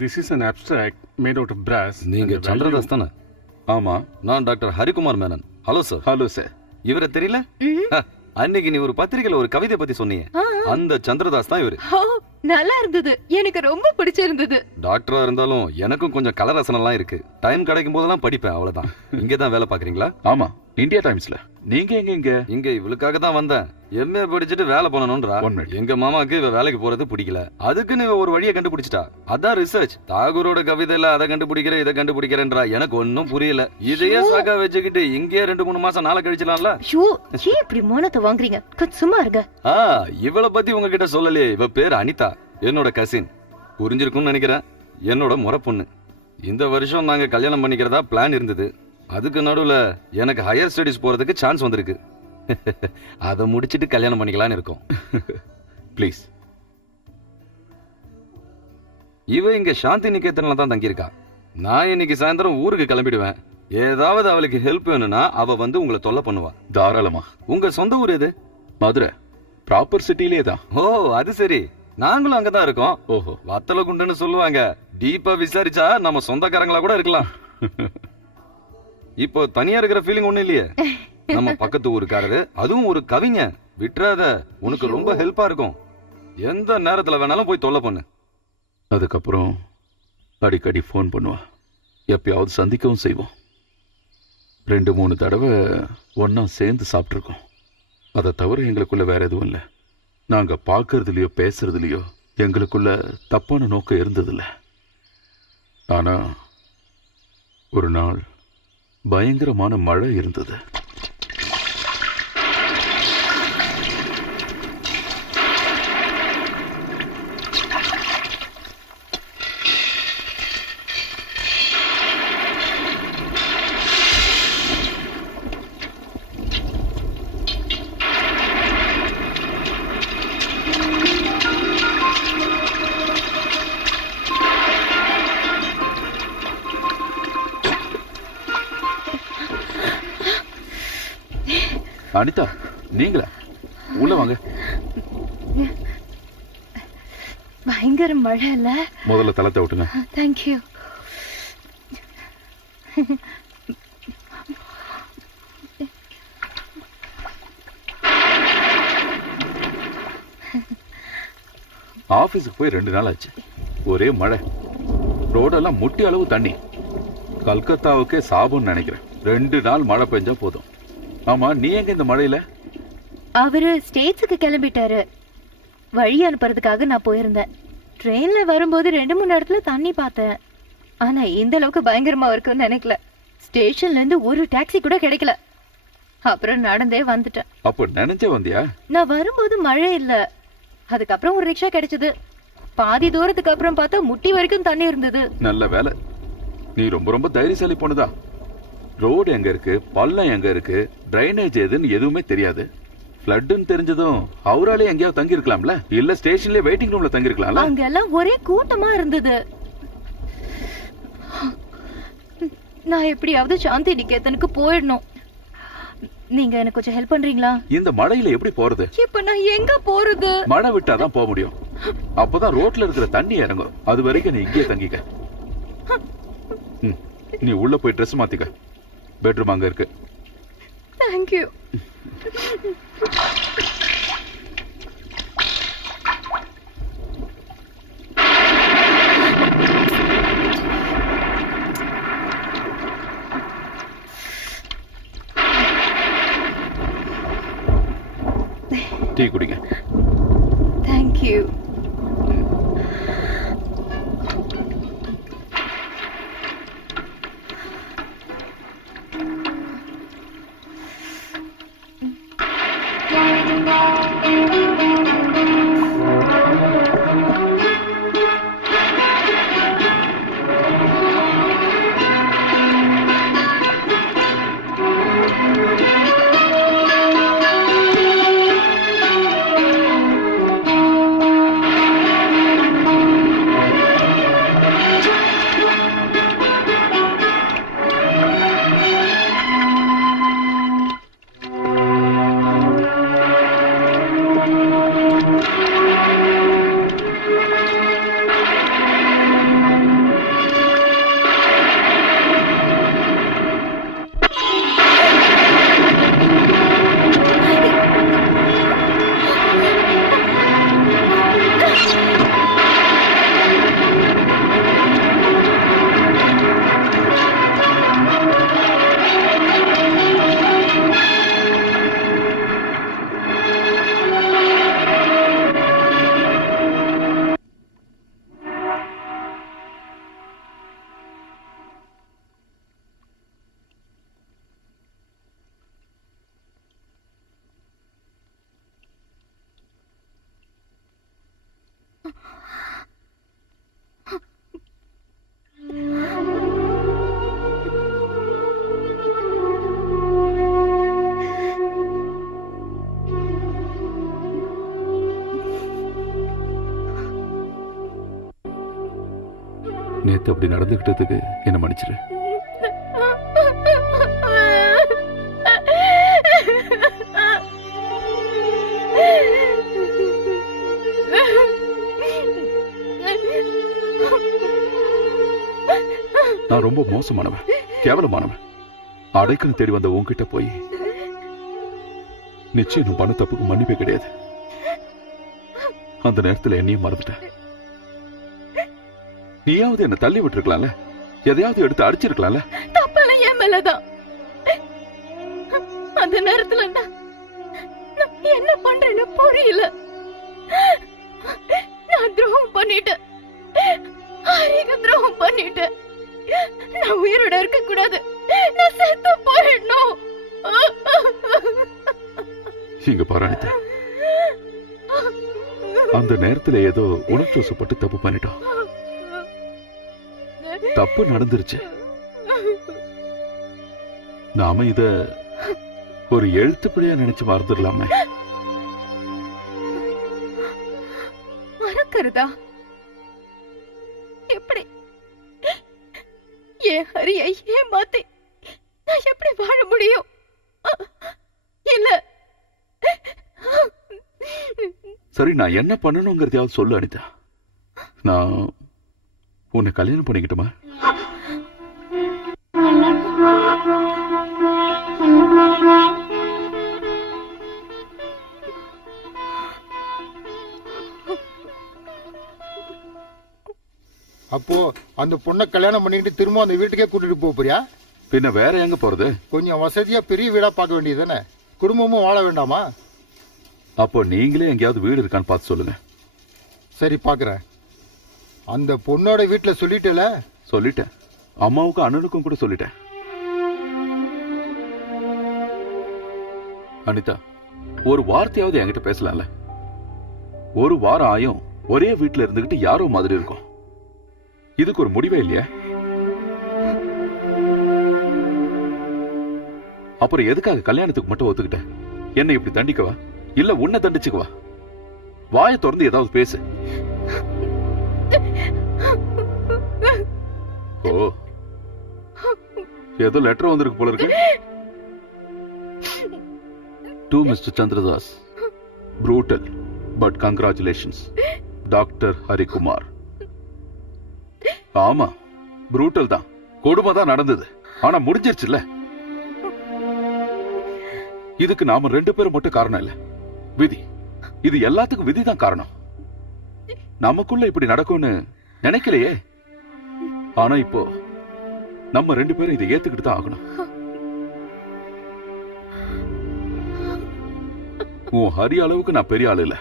This is an abstract made out of brass நீங்க சந்திரதாஸ் தானே? ஆமா. நான் doctor Harikumar Menon. Hello sir hello sir இவரை தெரியல? அன்னைக்கு நீ ஒரு பத்திரிக்கையில ஒரு கவிதை பத்தி சொன்னீங்க அந்த சந்திரதாஸ் தான் இவரு. ஓ நல்லா இருந்தது. எனக்கு ரொம்ப பிடிச்சிருந்தது. டாக்டரா இருந்தாலும் எனக்கும் கொஞ்சம் கலரசனம்லாம் இருக்கு. டைம் கிடைக்கும் போதெல்லாம் படிப்பேன் அவ்வளவுதான். இங்கே தான் வேலை பாக்குறீங்களா ஆமா இந்தியா டைம்ஸ்ல நீங்க எங்க இங்க? இங்க இவளுக்காக தான் வந்தேன். எம்ஏ படிச்சுட்டு வேலை பண்ணணும்ன்றா. எங்க மாமாக்கு இவ வேலைக்கு போறது பிடிக்கல. அதுக்குன்னு இவ ஒரு வழியை கண்டுபிடிச்சிட்டா. அதான் ரிசர்ச் தாகூரோட கவிதையில அதை கண்டுபிடிக்கிற இதை கண்டுபிடிக்கிறேன்றா. எனக்கு ஒன்னும் புரியல. இதையே சாக்கா வச்சுக்கிட்டு இங்கேயே ரெண்டு மூணு மாசம் நாளை கழிச்சலாம்ல ஐயோ ஏன் இப்படி மோனத்தை வாங்குறீங்க? சும்மா இருங்க. ஆ இவளை பத்தி உங்ககிட்ட சொல்லலையே இவ பேர் அனிதா. என்னோட கசின் புரிஞ்சிருக்கும்னு நினைக்கிறேன். என்னோட முறை பொண்ணு. இந்த வருஷம் நாங்க கல்யாணம் பண்ணிக்கிறதா பிளான் இருந்தது. அதுக்கு நடுவுல எனக்கு ஹையர் ஸ்டடீஸ் போறதுக்கு சான்ஸ் வந்திருக்கு. அதை முடிச்சிட்டு கல்யாணம் பண்ணிக்கலாம்னு இருக்கோம். ப்ளீஸ் இவ இங்க சாந்தி நிகேதன்ல தான் தங்கியிருக்கா. நான் இன்னைக்கு சாயந்தரம் ஊருக்கு கிளம்பிடுவேன். ஏதாவது அவளுக்கு ஹெல்ப் வேணும்னா அவ வந்து உங்களை தொல்லை பண்ணுவா. தாராளமா. உங்க சொந்த ஊர் எது? மதுரை. ப்ராப்பர் சிட்டிலே தான். ஓ அது சரி. நாங்களும் அங்கதான் இருக்கோம். ஓஹோ. வத்தல குண்டுன்னு சொல்லுவாங்க டீப்பா விசாரிச்சா நம்ம சொந்தக்காரங்களா கூட இருக்கலாம். இப்போ தனியா இருக்கிற ஃபீலிங் ஒண்ணும் இல்லையே. நம்ம பக்கத்து ஊருக்காரரு அதுவும் ஒரு கவிஞன். விட்டுறாத உனக்கு ரொம்ப ஹெல்ப்பா இருக்கும். எந்த நேரத்துல வேணாலும் போய் தொல்லை பண்ணு. அதுக்கப்புறம் அடிக்கடி ஃபோன் பண்ணுவா. எப்பயாவது சந்திக்கவும் செய்வோம். ரெண்டு மூணு தடவை ஒன்றா சேர்ந்து சாப்பிட்ருக்கோம் அதை தவிர எங்களுக்குள்ள வேற எதுவும் இல்லை. நாங்கள் பார்க்கறதுலையோ பேசுறதுலையோ எங்களுக்குள்ள தப்பான நோக்கம் இருந்ததில்ல. ஆனால் ஒரு நாள் பயங்கரமான மழை இருந்தது. அனிதா நீங்களா? உள்ள வாங்க. பயங்கர மழை இல்ல முதல்ல தளத்தை விட்டுங்க தேங்க்யூ ஆபீஸுக்கு போய் ரெண்டு நாள் ஆச்சு. ஒரே மழை. ரோடெல்லாம் முட்டி அளவு தண்ணி. கல்கத்தாவுக்கே சாபம்னு நினைக்கிறேன். ரெண்டு நாள் மழை பெஞ்சா போதும். ஆமா நீ எங்க இந்த மழையில அவரு ஸ்டேட்ஸுக்கு கிளம்பிட்டாரு. வழி அனுப்புறதுக்காக நான் போயிருந்தேன். ட்ரெயின்ல வரும்போது ரெண்டு மூணு இடத்துல தண்ணி பார்த்தேன். ஆனா இந்த அளவுக்கு பயங்கரமா இருக்கும்னு நினைக்கல. ஸ்டேஷன்ல இருந்து ஒரு டாக்ஸி கூட கிடைக்கல. அப்புறம் நடந்தே வந்துட்டேன். அப்ப நினைச்சே வந்தியா? நான் வரும்போது மழை இல்ல. அதுக்கப்புறம் ஒரு ரிக்ஷா கிடைச்சது. பாதி தூரத்துக்கு அப்புறம் பார்த்தா முட்டி வரைக்கும் தண்ணி இருந்தது. நல்ல வேலை. நீ ரொம்ப ரொம்ப தைரியசாலி பொண்ணுதா ரோடு எங்க இருக்கு? பள்ளம் எங்க இருக்கு? டிரைனேஜ் எதுன்னு எதுவுமே தெரியாது. ஃப்ளட்டுன்னு தெரிஞ்சதும் ஹவுராலே எங்கேயாவது தங்கி இருக்கலாம்ல இல்ல ஸ்டேஷன்லயே வெயிட்டிங் ரூம்ல தங்கி இருக்கலாம்ல அங்க எல்லாம் ஒரே கூட்டமா இருந்தது. நான் எப்படியாவது சாந்தி நிகேதனுக்கு போயிடணும். நீங்க எனக்கு கொஞ்சம் ஹெல்ப் பண்றீங்களா? இந்த மழையில எப்படி போறது? இப்ப நான் எங்க போறது? மழை விட்டாதான் போக முடியும். அப்பதான் ரோட்ல இருக்கிற தண்ணி இறங்கும். அது வரைக்கும் நீ இங்கேயே தங்கிக்க. ம், நீ உள்ள போய் ட்ரெஸ் மாத்திக்க. பெட்ரூம் அங்க இருக்கு. தேங்க்யூ டீ குடிங்க. தேங்க்யூ நேத்து அப்படி நடந்துகிட்டதுக்கு என்ன மன்னிச்சிரு. நான் ரொம்ப மோசமானவன் கேவலமானவன். அடைக்கலம் தேடி வந்த உன்கிட்ட போய் நிச்சயம் நான் பண்ண தப்புக்கு மன்னிப்பே கிடையாது. அந்த நேரத்தில் என்னையும் மறந்துட்டேன் நீயாவது என்ன தள்ளி விட்டுருக்கலாம்ல? எதையாவது எடுத்து அடிச்சிருக்கலாம்ல? தப்பெல்லாம் என் மேலதான். அந்த நேரத்துல என்ன பண்றேன்னு புரியல. நான் துரோகம் பண்ணிட்டேன். ஹரிக்கு துரோகம் பண்ணிட்டேன். நான் உயிரோட இருக்க கூடாது நான் செத்து போயிடணும். இங்க பாரு அனிதா. அந்த நேரத்துல ஏதோ உணர்ச்சிவசப்பட்டு தப்பு பண்ணிட்டோம் தப்பு நடந்துருச்சு. நாம இத ஒரு எழுத்துப்பிழையா நினைச்சு மறந்துடலாமே. மறக்கிறதா? எப்படி? என் ஹரியை ஏமாத்தி நான் எப்படி வாழ முடியும்? இல்ல. சரி நான் என்ன பண்ணணுங்கிறதையாவது சொல்லு அனிதா. நான் உன்னை கல்யாணம் பண்ணிக்கிட்டுமா? அப்போ அந்த பொண்ணை கல்யாணம் பண்ணிக்கிட்டு திரும்ப அந்த வீட்டுக்கே கூட்டிட்டு போக போறியா? பின்ன வேற எங்க போறது? கொஞ்சம் வசதியா பெரிய வீடா பார்க்க வேண்டியது தானே குடும்பமும் வாழ வேண்டாமா? அப்போ நீங்களே எங்கேயாவது வீடு இருக்கான்னு பார்த்து சொல்லுங்க. சரி பார்க்கறேன். அந்த பொண்ணோட வீட்டுல சொல்லிட்டல? சொல்லிட்டேன். அம்மாவுக்கும் அண்ணனுக்கும் கூட சொல்லிட்டேன். அனிதா ஒரு வார்த்தையாவது என்கிட்ட பேசலாம்ல? ஒரு வாரம் ஆயும் ஒரே வீட்டுல இருந்துகிட்டு யாரோ மாதிரி இருக்கும். இதுக்கு ஒரு முடிவே இல்லையா? அப்புறம் எதுக்காக கல்யாணத்துக்கு மட்டும் ஒத்துக்கிட்ட? என்ன இப்படி தண்டிக்கவா? இல்ல உன்னை தண்டிச்சுக்குவா? வாயை திறந்து ஏதாவது பேசு. ஏதோ லெட்டர் வந்திருக்கு போல இருக்கு. To mister Chandradas brutal but congratulations doctor Harikumar ஆமா ப்ரூட்டல் தான். கொடுமை தான் நடந்தது. ஆனா முடிஞ்சிருச்சுல்ல? இதுக்கு நாம ரெண்டு பேரும் மட்டும் காரணம் இல்ல. விதி இது எல்லாத்துக்கும் விதி தான் காரணம். நமக்குள்ள இப்படி நடக்கும்னு நினைக்கலையே. ஆனா இப்போ நம்ம ரெண்டு பேரும் இதை ஏத்துக்கிட்டு தான் ஆகணும். உன் ஹரி அளவுக்கு நான் பெரிய ஆளு இல்ல.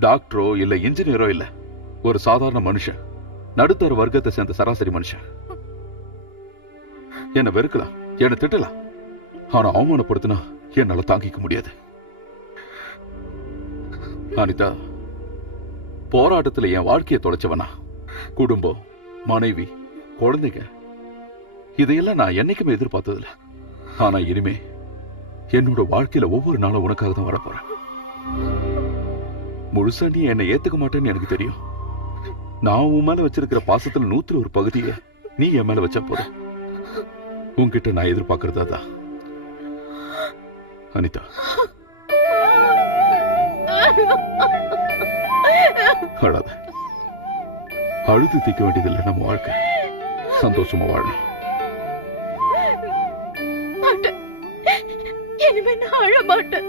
டாக்டரோ இல்ல இன்ஜினியரோ இல்ல. ஒரு சாதாரண மனுஷன். நடுத்தர வர்க்கத்தை சேர்ந்த சராசரி மனுஷன். என்ன வெறுக்கலாம் என்ன திட்டலாம். ஆனா அவமானப்படுத்தினா என்னால தாங்கிக்க முடியாது. அனிதா போராட்டத்துல என் வாழ்க்கையை தொலைச்சவனா? குடும்பம் மனைவி குழந்தைங்க இதையெல்லாம் நான் என்னைக்குமே எதிர்பார்த்ததில்ல. ஆனா இனிமே என்னோட வாழ்க்கையில ஒவ்வொரு நாளும் உனக்காக தான் வரப்போறேன். முழுசா நீ என்னை ஏத்துக்க மாட்டேன்னு எனக்கு தெரியும். நான் உன் மேல வச்சிருக்கிற பாசத்துல நூத்துல ஒரு பகுதியை நீ என் மேல வச்சா போதும். உன்கிட்ட நான் எதிர்பார்க்கறதா தான் அனிதா. அழாத. அழுது தீக்க வேண்டியதில்லை நம்ம வாழ்க்கை. சந்தோஷமா வாழணும். இனிமே நான் அழ மாட்டேன்.